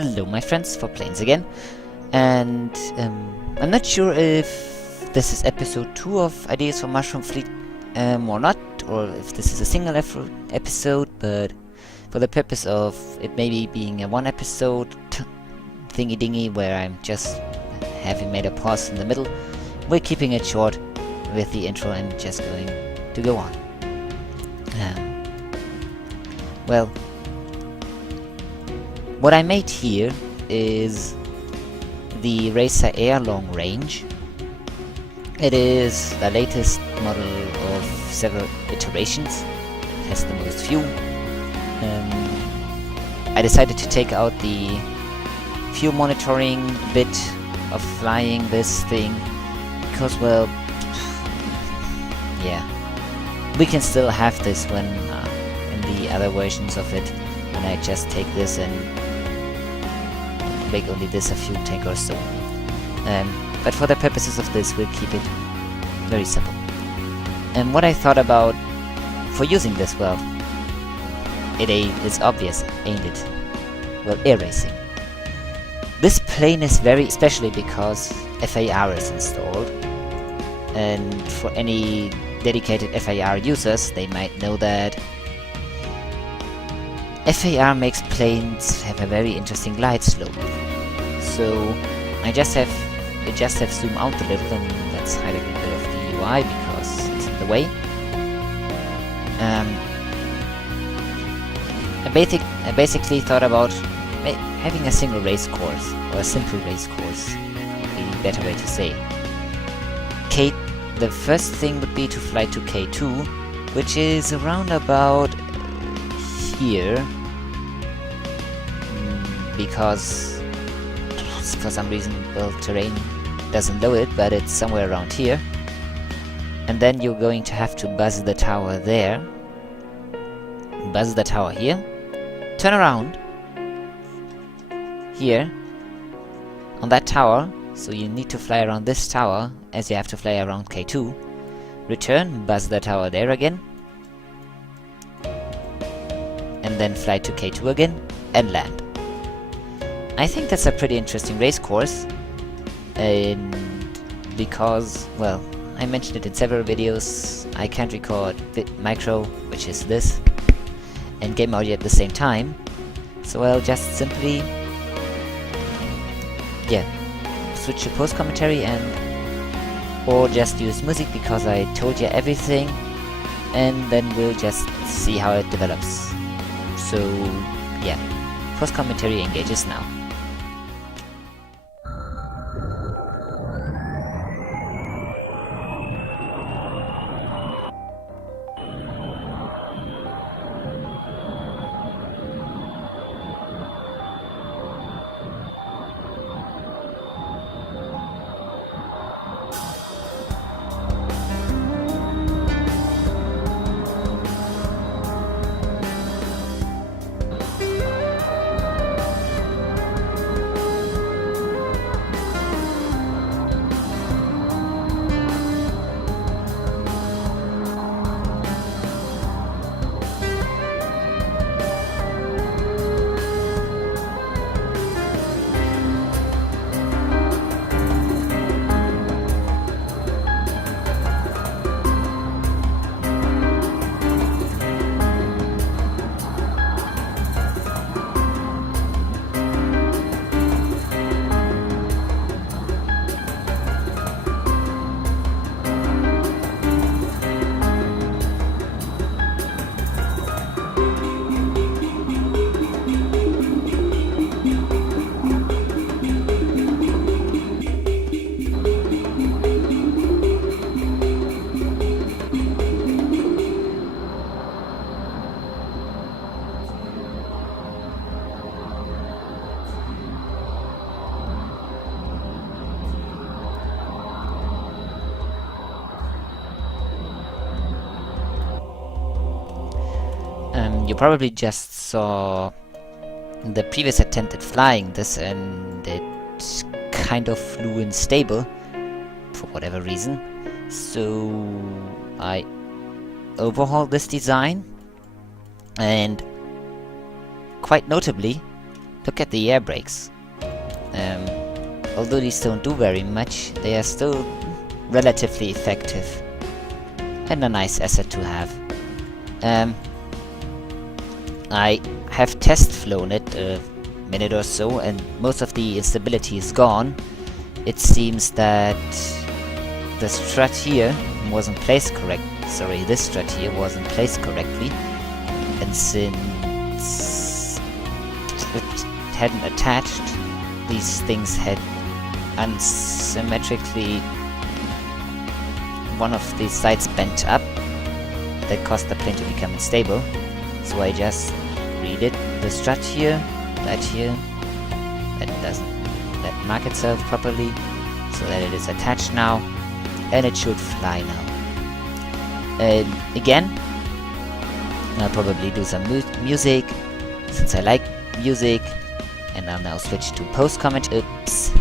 Hello my friends, for Planes again, and I'm not sure if this is episode 2 of Ideas for Mushroomfleet or not, or if this is a single episode, but for the purpose of it maybe being a one episode thingy-dingy where I'm just having made a pause in the middle, we're keeping it short with the intro and just going to go on. Well, what I made here is the Racer Air Long Range. It is the latest model of several iterations. It has the most fuel. I decided to take out the fuel monitoring bit of flying this thing because, well, yeah, we can still have this when in the other versions of it, when I just take this and make only this a fuel tank or so. But for the purposes of this, we'll keep it very simple. And what I thought about for using this, well, it's obvious, ain't it? Well, air racing. This plane is very especially because FAR is installed, and for any dedicated FAR users, they might know that FAR makes planes have a very interesting glide slope. So I just have zoom out a little, and let's hide a little bit of the UI because it's in the way. I basically thought about having a single race course, or a simple race course, maybe a better way to say. The first thing would be to fly to K2, which is around about here, because for some reason, well, terrain doesn't know it, but it's somewhere around here. And then you're going to have to buzz the tower there, buzz the tower here, turn around here on that tower, so you need to fly around this tower as you have to fly around K2, return, buzz the tower there again, and then fly to K2 again and land. I think that's a pretty interesting race course, and because, well, I mentioned it in several videos, I can't record micro, which is this, and game audio at the same time, so I'll just simply, yeah, switch to post commentary or just use music because I told you everything, and then we'll just see how it develops. So, yeah, post commentary engages now. You probably just saw the previous attempt at flying this, and it kind of flew unstable for whatever reason. So I overhauled this design, and quite notably, look at the air brakes. Although these don't do very much, they are still relatively effective and a nice asset to have. I have test flown it a minute or so, and most of the instability is gone. It seems that the strut here wasn't placed correct. Sorry, this strut here wasn't placed correctly, and since it hadn't attached, these things had unsymmetrically one of the sides bent up. That caused the plane to become unstable. So I just redid the strut here, that doesn't mark itself properly, so that it is attached now, and it should fly now. Again, I'll probably do some music, since I like music, and I'll now switch to post-comment. Oops.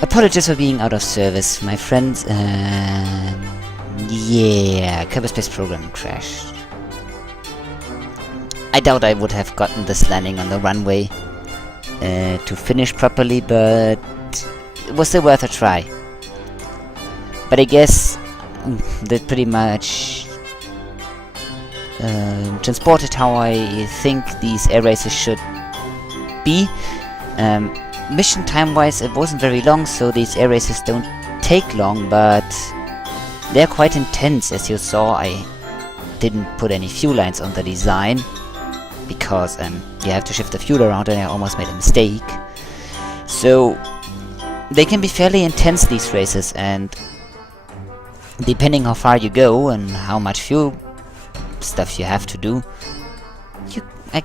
Apologies for being out of service, my friends. Yeah, Kerbal Space Program crashed. I doubt I would have gotten this landing on the runway to finish properly, but it was still worth a try. But I guess that pretty much transported how I think these air races should be. Mission time-wise, it wasn't very long, so these air races don't take long, but they're quite intense. As you saw, I didn't put any fuel lines on the design because you have to shift the fuel around, and I almost made a mistake. So they can be fairly intense, these races, and depending how far you go and how much fuel stuff you have to do, I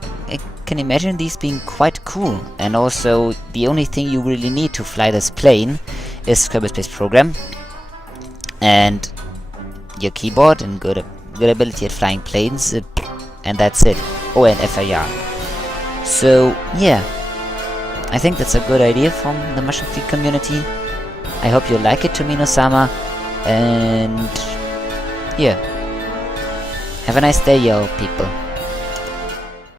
can imagine these being quite cool. And also, the only thing you really need to fly this plane is Kerbal Space Program and your keyboard and good ability at flying planes, and that's it. Oh, and FIR. So yeah, I think that's a good idea from the Mushroomfleet community. I hope you like it, Tomino-sama, and yeah, have a nice day, y'all people.